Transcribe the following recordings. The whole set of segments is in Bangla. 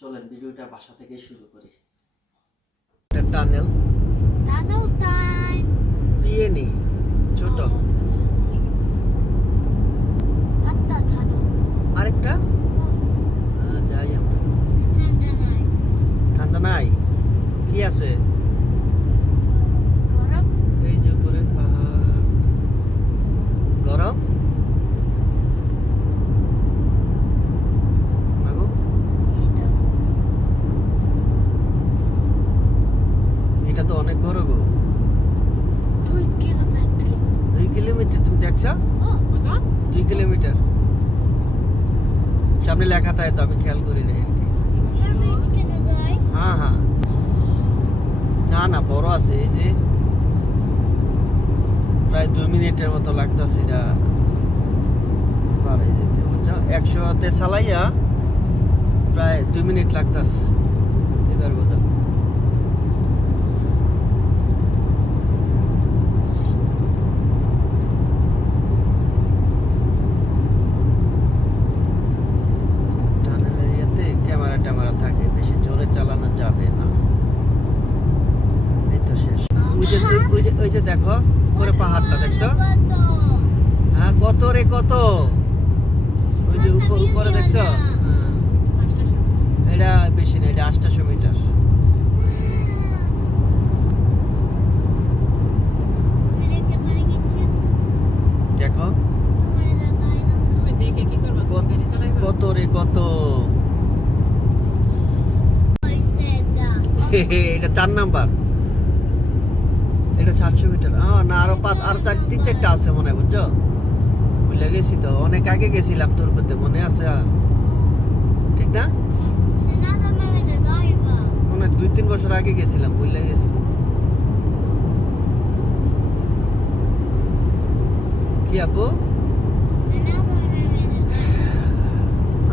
চলেন ভিডিওটা বাসা থেকে শুরু করি। টানেল। টানেল টাইম পিএনি ছোট। tunnel. আরেকটা Oh, হ্যাঁ, যাই আমরা ঠান্ডা নাই। ঠান্ডা নাই কি আছে গরম এই যে উপরে পাহাড় গরম মাগো এটা এটা তো অনেক বড় গো দুই কিলোমিটার। দুই কিলোমিটার তুমি দেখছ? ও দুই কিলোমিটার। সামনে লেখা থাকে তো আমি খেয়াল করি যায় হ্যাঁ হ্যাঁ। না না বড় আছে এই যে। প্রায় দুই মিনিটের মতো লাগতেছে এটা পার হয়ে যেতে। বুঝছ একশোতে চালাইয়া প্রায় দুই মিনিট লাগতেছে এবার বোঝো টানেল এরিয়াতে ক্যামেরা ট্যামেরা থাকে বেশি জোরে চালানো যাবে না এই তো শেষ ওই যে ওই- ওই যে দেখো উপরে পাহাড়টা দেখছ? হ্যাঁ কত রে কত? ওই যে উপর উপরে দেখছ? হ্যাঁ। এটা বেশি না এটা আটটাশো মিটার। পারি দেখো। কত রে কত? এটা চার নাম্বার। এটা সাতশো মিটার। না, আরও পাঁচ, আরও চার, তিন চারটা আছে মনে হয়, বুঝছ? গেছি তো, অনেক আগে গেছিলাম তোর করতে মনে আছে? ঠিক না? মনে দুই, তিন বছর আগে গেছিলাম, ভুলে গেছি। কি আপু?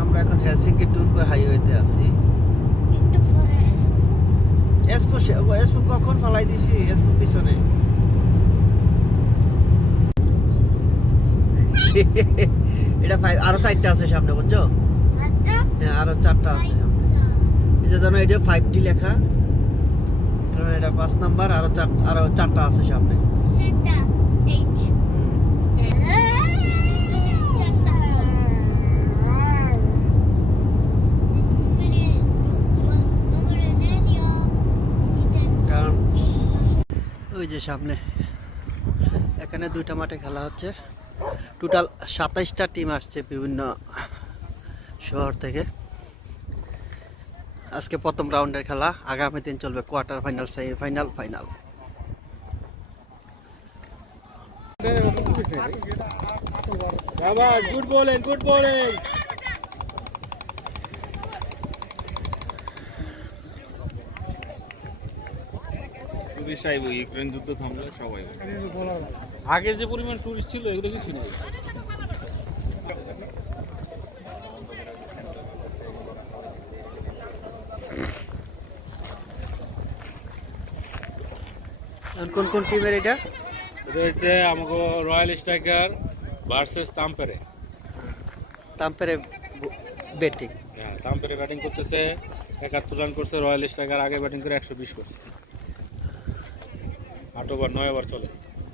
আমরা এখন হেলসিঙ্কি ট্যুর করে হাইওয়েতে আছি। এসপু এসপু কখন ফালাই দিছি? এসপু পিছনে। এটা ফাইভ আরও চারটা আছে সামনে বুঝছ? হ্যাঁ আরও চারটা আছে সামনে। এই যে জানো এটা ফাইভ টি লেখা কারণ এটা পাঁচ নাম্বার আরও চার আরও চারটা আছে সামনে। ওই যে সামনে। এখানে দুইটা মাঠে খেলা হচ্ছে। টোটাল সাতাইশটা টিম আসছে বিভিন্ন শহর থেকে। আজকে প্রথম রাউন্ডের খেলা। আগামী দিন চলবে quarter final semifinal final Shabash, good bowling, good Ukraine যুদ্ধ থামলে সবাই আগে যে পরিমাণ টুরিস্ট ছিল এগুলো কিছু নেই। কোন কোন টিমের এটা? এটা হচ্ছে আমাকে royal striker versus Tampere Tampere batting হ্যাঁ তাম্পেরে ব্যাটিং করতেছে একাত্তর রান করছে রয়্যাল স্ট্রাইকার আগে ব্যাটিং করে একশো বিশ করছে। আট ওভার নয় ওভার চলে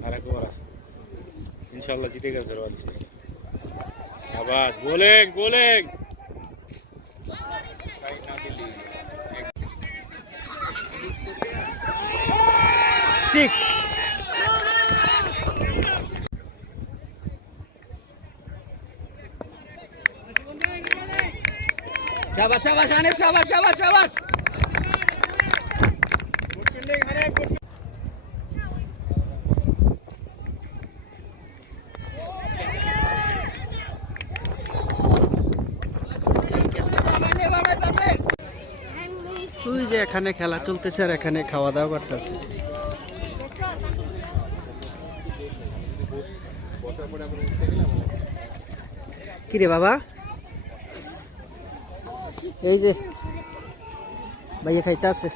আর এক ওভার আছে। ইনশাল্লাহ জিতে গেছে রয়্যাল আবাস বোলিং বোলিং। সিক্স শাবাশ শাবাশ আনিফ শাবাশ শাবাশ শাবাশ ওই যে এখানে খেলা চলতেছে আর এখানে খাওয়া দাওয়া করতেছে। কিরে বাবা? এই যে, ভাইয়া খাইতে আছে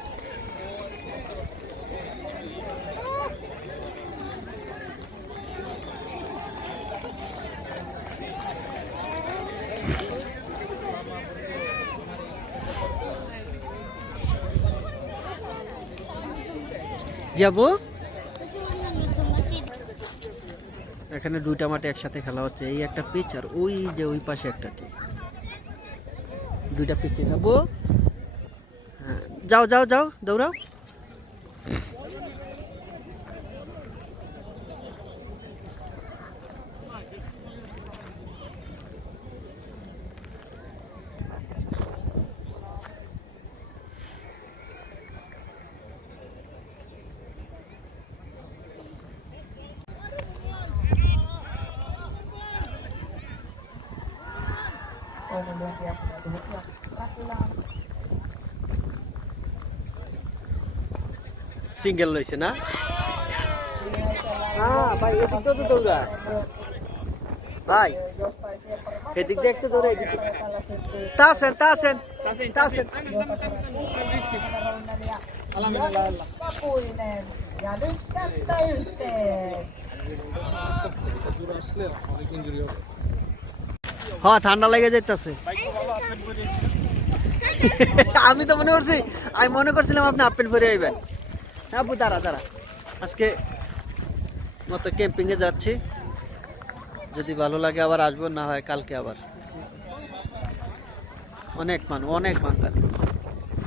যাব। এখানে দুইটা মাঠে একসাথে খেলা হচ্ছে, এই একটা পিচ আর ওই যে ওই পাশে একটা দুইটা পিচে যাব হ্যাঁ যাও যাও যাও, দৌড়াও। সিঙ্গেল লইছে না? হ্যাঁ ভাই এদিক তো দৌড়া। ভাই এদিক দিয়ে একটু দৌড়া এদিক তাসেন তাসেন তাসেন yhteen. হ্যাঁ ঠান্ডা লেগে যাইতেছে। আমি তো মনে করছি, আমি মনে করছিলাম আপনি আপেল পরে আইবেন। হ্যাঁ আপু দাঁড়া দাঁড়া। আজকে মতো ক্যাম্পিংয়ে যাচ্ছি। যদি ভালো লাগে আবার আসব, না হয় কালকে আবার। অনেক মানুষ অনেক বাঙালি।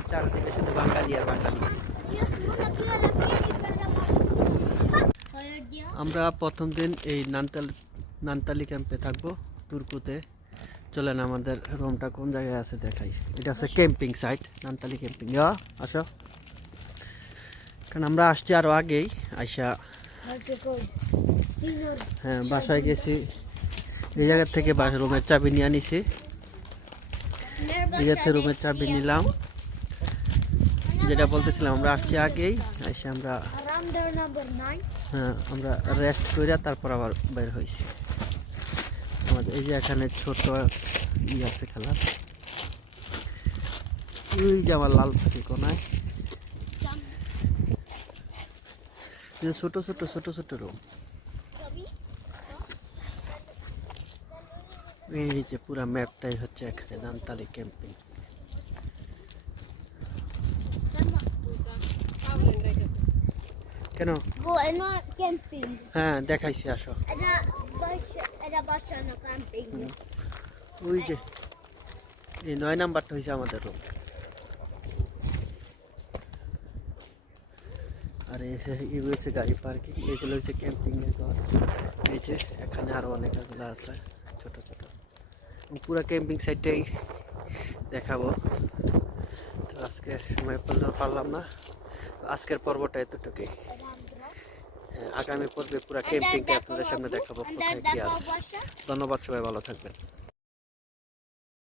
চারদিকে শুধু বাঙালি আর বাঙালি। আমরা প্রথম দিন এই নানতাল, নানতালি ক্যাম্পে থাকব, তুর্কুতে। চলেন আমাদের রুমটা কোন জায়গায় আছে দেখাই। এটা হচ্ছে ক্যাম্পিং সাইট নানতালি ক্যাম্পিং আসো। কারণ আমরা আসছি আরও আগেই আইসা হ্যাঁ বাসায় গেছি। এই জায়গার থেকে বাসা রুমের চাবি নিয়ে আনিছি। এই জায়গা রুমের চাবি নিলাম। যেটা বলতেছিলাম আমরা আসছি আগেই আইসা আমরা Ramder number 9. হ্যাঁ আমরা রেস্ট করে তারপর আবার বের হয়েছি আমাদের, এই যে এখানে ছোট ই আছে খেলার ওই যে আমার লাল পাখি কোনায়। ছোট ছোট ছোট ছোট রুম। এই যে পুরা ম্যাপটাই হচ্ছে এখানে নানতালি ক্যাম্পিং। কেন? হ্যাঁ দেখাইছি আসো? ওই যে এই নয় নাম্বারটা হয়েছে আমাদের রুম আর এই হয়েছে গাড়ি পার্কিং এগুলো হচ্ছে ক্যাম্পিং এর ঘর। এই যে এখানে আরও অনেকগুলো আছে ছোট ছোট। পুরো ক্যাম্পিং সাইটটাই দেখাবো। তো আজকে সময় পারলাম না। আজকের পর্বটা এতটুকুই। আগামী পর্বে পুরো ক্যাম্পিংটা আপনাদের সামনে দেখাবো। কোথায় কি আছে। ধন্যবাদ সবাই, ভালো থাকবেন।